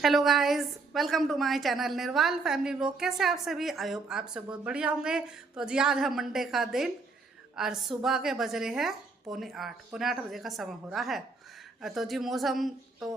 Hello guys, welcome to my channel Nirwal family लोग। कैसे आप सभी? आई होप आप सब बहुत बढ़िया होंगे। तो जी आज है मंडे का दिन और सुबह के बज रहे हैं पौने आठ बजे का समय हो रहा है। तो जी मौसम तो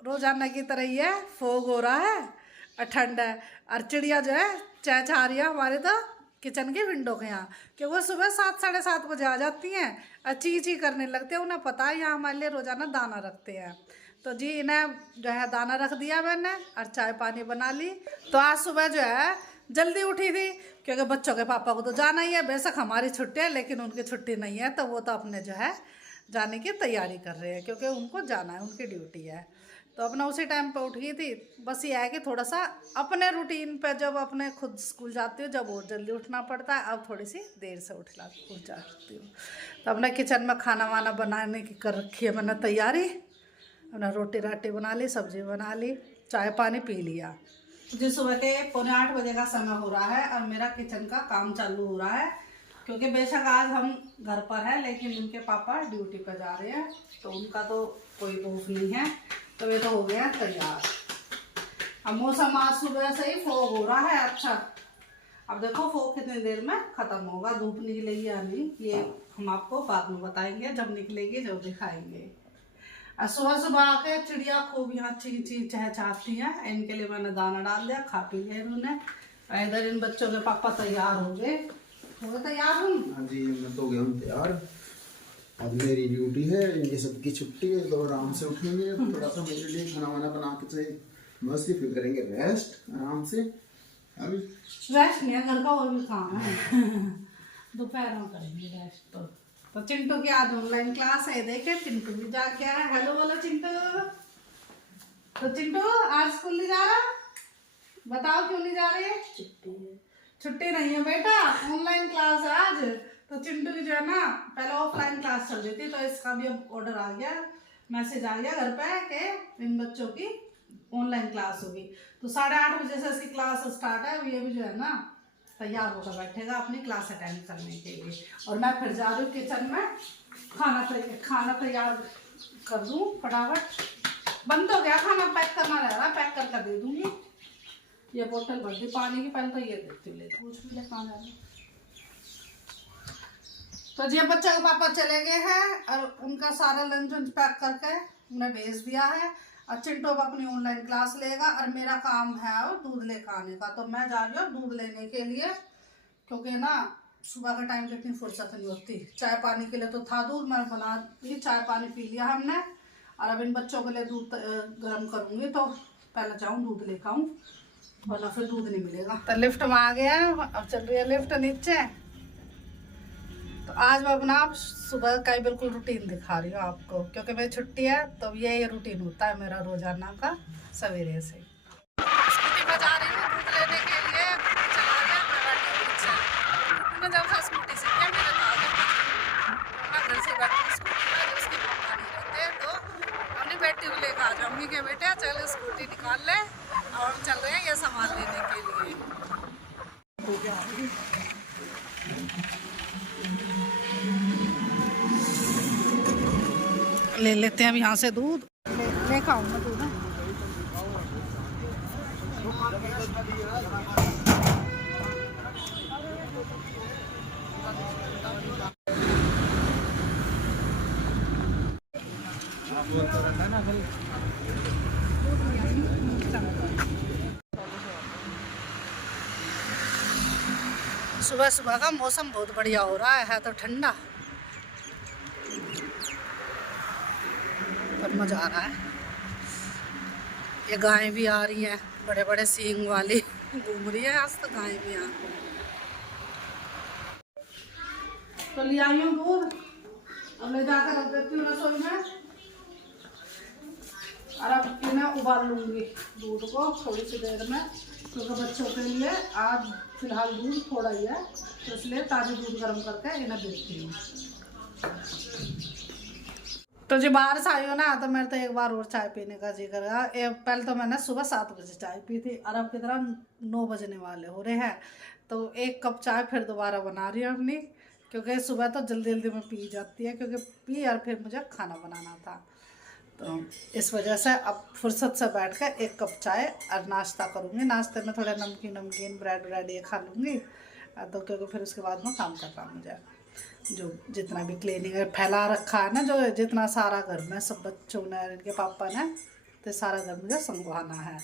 रोजाना की तरह ही है, फोग हो रहा है और ठंड है और चिड़िया जो है चहचहा रही है हमारे तो किचन की विंडो के यहाँ, क्योंकि वो सुबह 7-7:30 बजे आ जाती हैं और ची ची करने लगते हैं। उन्हें पता है यहाँ हमारे लिए रोजाना दाना रखते हैं। तो जी इन्हें जो है दाना रख दिया मैंने और चाय पानी बना ली। तो आज सुबह जो है जल्दी उठी थी क्योंकि बच्चों के पापा को तो जाना ही है। बेशक हमारी छुट्टी है लेकिन उनकी छुट्टी नहीं है, तो वो तो अपने जो है जाने की तैयारी कर रहे हैं क्योंकि उनको जाना है, उनकी ड्यूटी है। तो अपना उसी टाइम पे उठ गई थी। बस ये है कि थोड़ा सा अपने रूटीन पे जब अपने खुद स्कूल जाती हूँ जब और जल्दी उठना पड़ता है, अब थोड़ी सी देर से उठ जाती हूँ। तो अपने किचन में खाना वाना बनाने की कर रखी है मैंने तैयारी। अपना रोटी राटी बना ली, सब्जी बना ली, चाय पानी पी लिया। जी सुबह के 7:45 का समय हो रहा है और मेरा किचन का काम चालू हो रहा है क्योंकि बेशक आज हम घर पर हैं लेकिन उनके पापा ड्यूटी पर जा रहे हैं, तो उनका तो कोई ऑफ नहीं है। तो ये तो हो गया तैयार। अब मौसम आज सुबह से ही फॉग हो रहा है। अच्छा, अब देखो फॉग कितनी देर में खत्म होगा, धूप निकलेगी या नहीं ये हम आपको बाद में बताएंगे, जब निकलेगी जब दिखाएंगे। सुबह सुबह आके चिड़िया खूब यहाँ ची ची चहचहाती हैं। इनके लिए मैंने दाना डाल दिया, खा पी लिया इन्होंने। इधर इन बच्चों के पापा तैयार हो गए तैयार हूँ। हाँ जी, मैं तो हो गया हूँ तैयार। आज मेरी ड्यूटी है, इनकी सबकी छुट्टी है, तो आराम से उठेंगे। थोड़ा सा मेरे लिए खाना वाना बना के चाहिए मस्ती, फिर करेंगे रेस्ट आराम से। अभी रेस्ट नहीं है, घर का और भी काम है। दोपहर में करेंगे रेस्ट। तो चिंटू की आज ऑनलाइन क्लास है, देखे चिंटू भी जा के आया। हेलो बोलो चिंटू। तो चिंटू आज स्कूल नहीं जा रहा? बताओ क्यों नहीं जा रही है? छुट्टी नहीं है बेटा, ऑनलाइन क्लास है आज। तो चिंटू की जो है ना पहले ऑफलाइन क्लास चल रही थी, तो इसका भी अब ऑर्डर आ गया, मैसेज आ गया घर पे कि इन बच्चों की ऑनलाइन क्लास होगी। तो 8:30 बजे से इसकी क्लास स्टार्ट है। ये भी जो है ना तैयार होकर बैठेगा अपनी क्लास अटेंड करने के लिए। और मैं फिर जा रही हूँ किचन में खाना तैयार कर दूँ फटाफट। बंद हो गया खाना, पैक करना रह रहा, पैक करके दे दूँगी। ये बोतल भर दी पानी की, पहले तो ये देखती ले पूछ भी ले कहाँ जा रही। तो जी बच्चों के पापा चले गए हैं और उनका सारा लंच पैक करके उन्हें भेज दिया है। और चिंटू अपनी ऑनलाइन क्लास लेगा और मेरा काम है और दूध लेकर आने का। तो मैं जा रही हूँ दूध लेने के लिए क्योंकि ना सुबह का टाइम इतनी फुर्सत नहीं होती। चाय पानी के लिए तो था दूध, मैं बना ली, चाय पानी पी लिया हमने। और अब इन बच्चों के लिए दूध गर्म करूँगी, तो पहले जाऊँ दूध लेकर आऊँ वरना फिर दूध नहीं मिलेगा। तो लिफ्ट में आ गया, अब चल रही है लिफ्ट नीचे। तो आज मैं अपना सुबह का ही बिल्कुल रूटीन दिखा रही हूँ आपको क्योंकि मेरी छुट्टी है, तो ये रूटीन होता है मेरा रोजाना का सवेरे से। स्कूटी पर जा रही हूँ दूध लेने के लिए। चला गया मेरा टीचर, मैं जब से स्कूटी सीखी है मेरे मैं घर से बैठी स्कूटी पर, उसके पापा नहीं रहते तो अपनी बेटी को लेकर आ जाऊँ। मम्मी के बेटे चलो स्कूटी निकाल ले और हम चल रहे हैं ये सामान लेने के लिए। ले लेते हैं अब यहाँ से दूध, लेकर आऊँगा दूध। सुबह सुबह का मौसम बहुत बढ़िया हो रहा है तो ठंडा, पर मजा आ रहा है। ये गाय भी आ रही है, बड़े बड़े सींग वाली घूम रही है आज तो गाय भी यहाँ। तो ले आई हूँ दूध, अब ले जाकर रख देती हूँ रसोई में और अब इन्हें उबाल लूँगी दूध को थोड़ी सी देर में, क्योंकि बच्चों के लिए आज फिलहाल दूध थोड़ा ही है, तो इसलिए ताज़ी दूध गर्म करके इन्हें देती हूँ। तो जो बाहर से आई हो ना तो मेरे तो एक बार और चाय पीने का जी करेगा। पहले तो मैंने सुबह 7 बजे चाय पी थी और अब की तरह 9 बजने वाले हो रहे हैं, तो एक कप चाय फिर दोबारा बना रही हूँ अपनी, क्योंकि सुबह तो जल्दी जल्दी में पी जाती है क्योंकि पी और फिर मुझे खाना बनाना था। तो इस वजह से अब फुर्सत से बैठ कर 1 कप चाय और नाश्ता करूँगी। नाश्ते में थोड़ा नमकीन ब्रेड व्रेड ये खा लूँगी, तो क्योंकि फिर उसके बाद में काम करना मुझे, जो जितना भी क्लीनिंग है फैला रखा है ना, जो जितना सारा घर में सब बच्चों ने इनके पापा ने, तो सारा घर मुझे संगवाना है।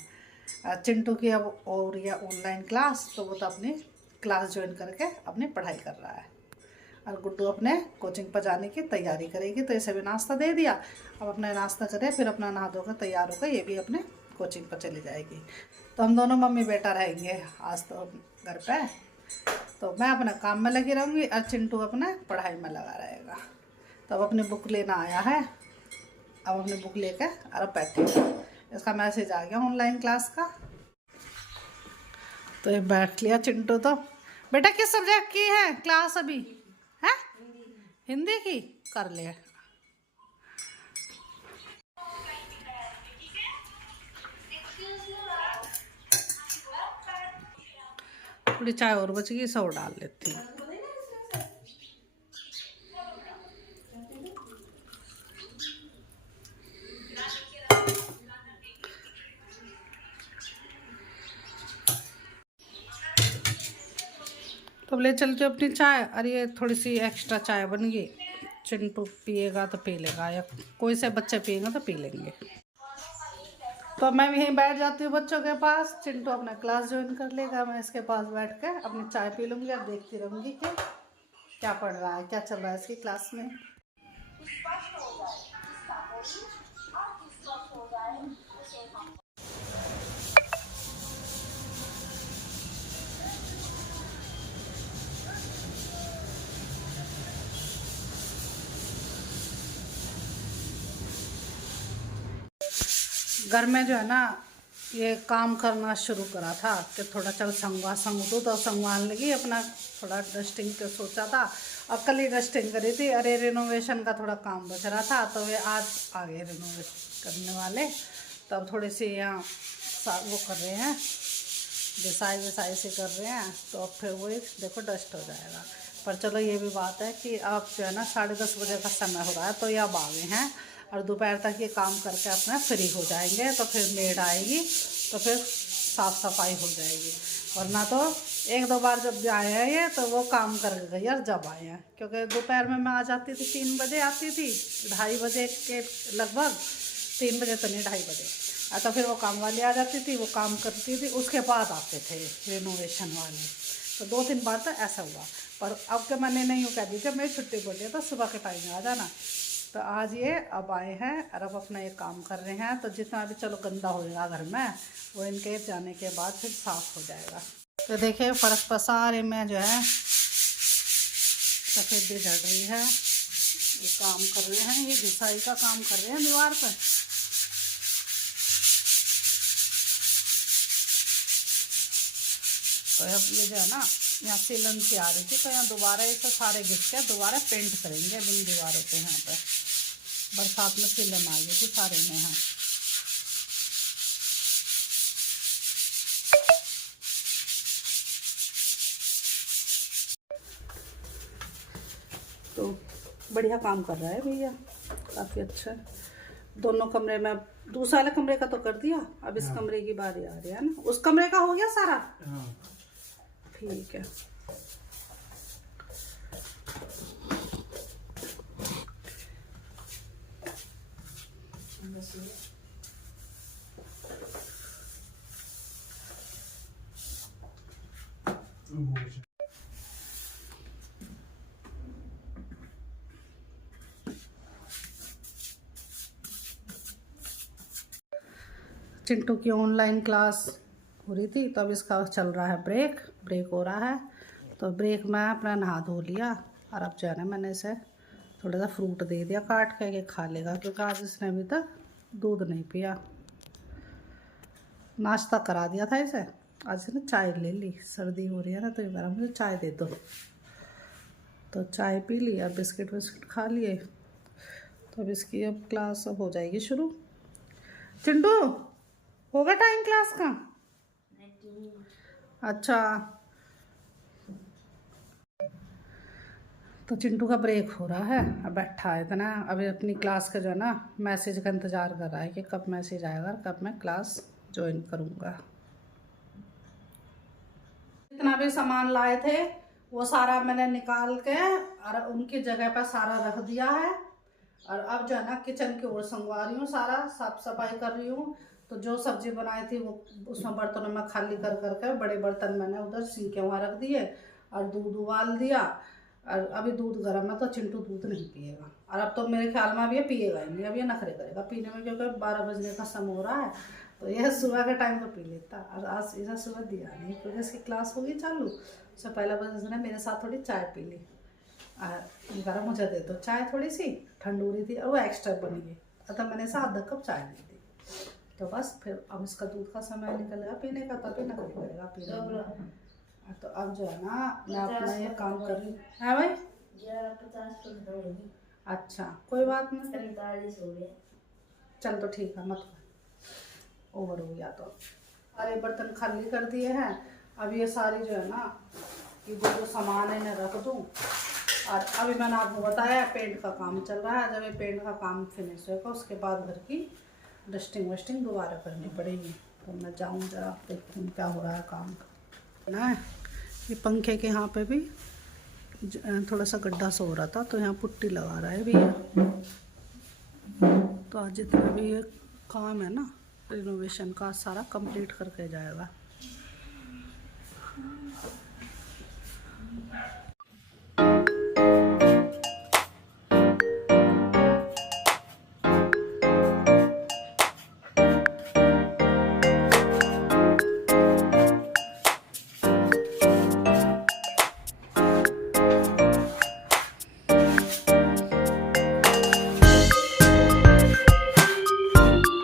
चिंटू की अब हो रही है ऑनलाइन क्लास, तो वो तो अपनी क्लास ज्वाइन करके अपनी पढ़ाई कर रहा है, और गुड्डू अपने कोचिंग पर जाने की तैयारी करेगी। तो इसे भी नाश्ता दे दिया, अब अपना नाश्ता करे, फिर अपना नहा धोकर तैयार होकर ये भी अपने कोचिंग पर चली जाएगी। तो हम दोनों मम्मी बेटा रहेंगे आज तो घर पे। तो मैं अपने काम में लगी रहूँगी और चिंटू अपने पढ़ाई में लगा रहेगा। तो अब अपनी बुक लेना आया है, अब अपनी बुक लेकर और अब बैठे। इसका मैसेज आ गया ऑनलाइन क्लास का। तो ये बैठ लिया चिंटू। तो बेटा किस सब्जेक्ट की है क्लास अभी? है हिंदी की, कर ले। थोड़ी चाय और बच गई, सब डाल लेती हूँ। तो ले चलते अपनी चाय, और ये थोड़ी सी एक्स्ट्रा चाय बन गई। चिंटू पिएगा तो पी लेगा, या कोई से बच्चे पिएंगे तो पी लेंगे। तो मैं यहीं बैठ जाती हूँ बच्चों के पास। चिंटू अपना क्लास ज्वाइन कर लेगा, मैं इसके पास बैठ कर अपनी चाय पी लूँगी और देखती रहूँगी कि क्या पढ़ रहा है, क्या चल रहा है इसकी क्लास में। घर में जो है ना, ये काम करना शुरू करा था कि थोड़ा चल संग दो, तो संगवान लगी अपना थोड़ा डस्टिंग के सोचा था। अब कल ही डस्टिंग करी थी, अरे रिनोवेशन का थोड़ा काम बच रहा था, तो वे आज आ गए रिनोवेट करने वाले। तो अब थोड़ी सी यहाँ वो कर रहे हैं, घिसाई विसाई से कर रहे हैं, तो अब फिर वो देखो डस्ट हो जाएगा। पर चलो ये भी बात है कि अब जो है ना 10:30 बजे का समय हो रहा है, तो ये अब आ गए हैं, और दोपहर तक ये काम करके अपना फ्री हो जाएंगे। तो फिर मेड आएगी तो फिर साफ़ सफाई हो जाएगी, वरना तो 1-2 बार जब आए हैं ये, तो वो काम कर गई और जब आए हैं, क्योंकि दोपहर में मैं आ जाती थी 3 बजे आती थी, 2:30 बजे के लगभग, 3 बजे तो नहीं 2:30 बजे। तो फिर वो काम वाली आ जाती थी, वो काम करती थी, उसके बाद आते थे रिनोवेशन वाले। तो 2-3 बार तो ऐसा हुआ, पर अब के मैंने नहीं कह दी, जब मेरी छुट्टी बोली तो सुबह के टाइम में आ जाना। तो आज ये अब आए हैं और अब अपना ये काम कर रहे हैं। तो जितना भी चलो गंदा होएगा घर में, वो इनके जाने के बाद फिर साफ़ हो जाएगा। तो देखिए फर्श पर सारे में जो है सफ़ेदी झड़ रही है, ये काम कर रहे हैं, ये घिसाई का काम कर रहे हैं दीवार पर। तो अब ये जो है ना, यहाँ सीलन सी आ रही थी, तो यहाँ दोबारा इसे सारे घिस के दोबारा पेंट करेंगे इन दीवारों पे। यहाँ पे बरसात में सीलन आ गई थी सारे में यहाँ। तो बढ़िया काम कर रहा है भैया, काफ़ी अच्छा है। दोनों कमरे में, दूसरे वाले कमरे का तो कर दिया, अब इस कमरे की बारी आ रही है ना। उस कमरे का हो गया सारा, ठीक है। चिंटू की ऑनलाइन क्लास हो रही थी, तो अब इसका चल रहा है ब्रेक हो रहा है। तो ब्रेक में अपना नहा धो लिया, और अब जो है ना मैंने इसे थोड़ा सा फ्रूट दे दिया काट के खा लेगा, क्योंकि आज इसने अभी तक दूध नहीं पिया। नाश्ता करा दिया था इसे, आज इसने चाय ले ली, सर्दी हो रही है ना, तो ये बार मुझे चाय दे दो, तो चाय पी ली और बिस्किट खा लिए। तो अब इसकी अब क्लास अब हो जाएगी शुरू। चिंटू होगा टाइम क्लास का? अच्छा, तो चिंटू का ब्रेक हो रहा है, अब बैठा है इतना, अभी अपनी क्लास का जो है ना मैसेज का इंतज़ार कर रहा है कि कब मैसेज आएगा, कब मैं क्लास ज्वाइन करूँगा। जितना भी सामान लाए थे वो सारा मैंने निकाल के और उनकी जगह पर सारा रख दिया है। और अब जो है ना किचन की ओर संगवा रही हूँ, सारा साफ सफाई कर रही हूँ। तो जो सब्जी बनाई थी वो उसमें बर्तनों में खाली कर करके बड़े बर्तन मैंने उधर सिंक के वहाँ रख दिए और दूध उबाल दिया। और अभी दूध गर्म है तो चिंटू दूध नहीं पिएगा, और अब तो मेरे ख्याल में अब ये पिएगा ही नहीं, अब ये नखरे करेगा पीने में, क्योंकि 12 बजने का समय हो रहा है। तो यह सुबह के टाइम पर पी लेता, और आज इधर सुबह दिया नहीं क्योंकि इसकी क्लास होगी चालू। उससे पहले बस इसने मेरे साथ थोड़ी चाय पी ली और कहा मुझे दे दो चाय, थोड़ी सी ठंड हो रही थी और वो एक्स्ट्रा बनी है, अतः मैंने इसे आधा कप चाय दी थी। तो बस फिर अब इसका दूध का समय निकलेगा पीने का, तभी नखरे करेगा पीने में। तो अब जो है ना मैं अपना ये काम कर रही हूँ। है भाई 50 अच्छा कोई बात नहीं, 45 हो गए। चल तो ठीक है, मत कर ओवर हो गया। तो अरे बर्तन खाली कर दिए हैं, अब ये सारी जो है ना ये जो सामान है इन्हें रख दूँ। और अभी मैंने आपको बताया पेंट का काम चल रहा है, जब ये पेंट का काम फिनिश होगा उसके बाद घर की डस्टिंग वस्टिंग दोबारा करनी पड़ेगी। तो मैं जाऊँ जरा देखती हूँ क्या हो रहा है काम ना। ये पंखे के यहाँ पे भी थोड़ा सा गड्ढा सा हो रहा था, तो यहाँ पुट्टी लगा रहा है भैया। तो आज जितना भी ये काम है ना रिनोवेशन का सारा कंप्लीट करके जाएगा।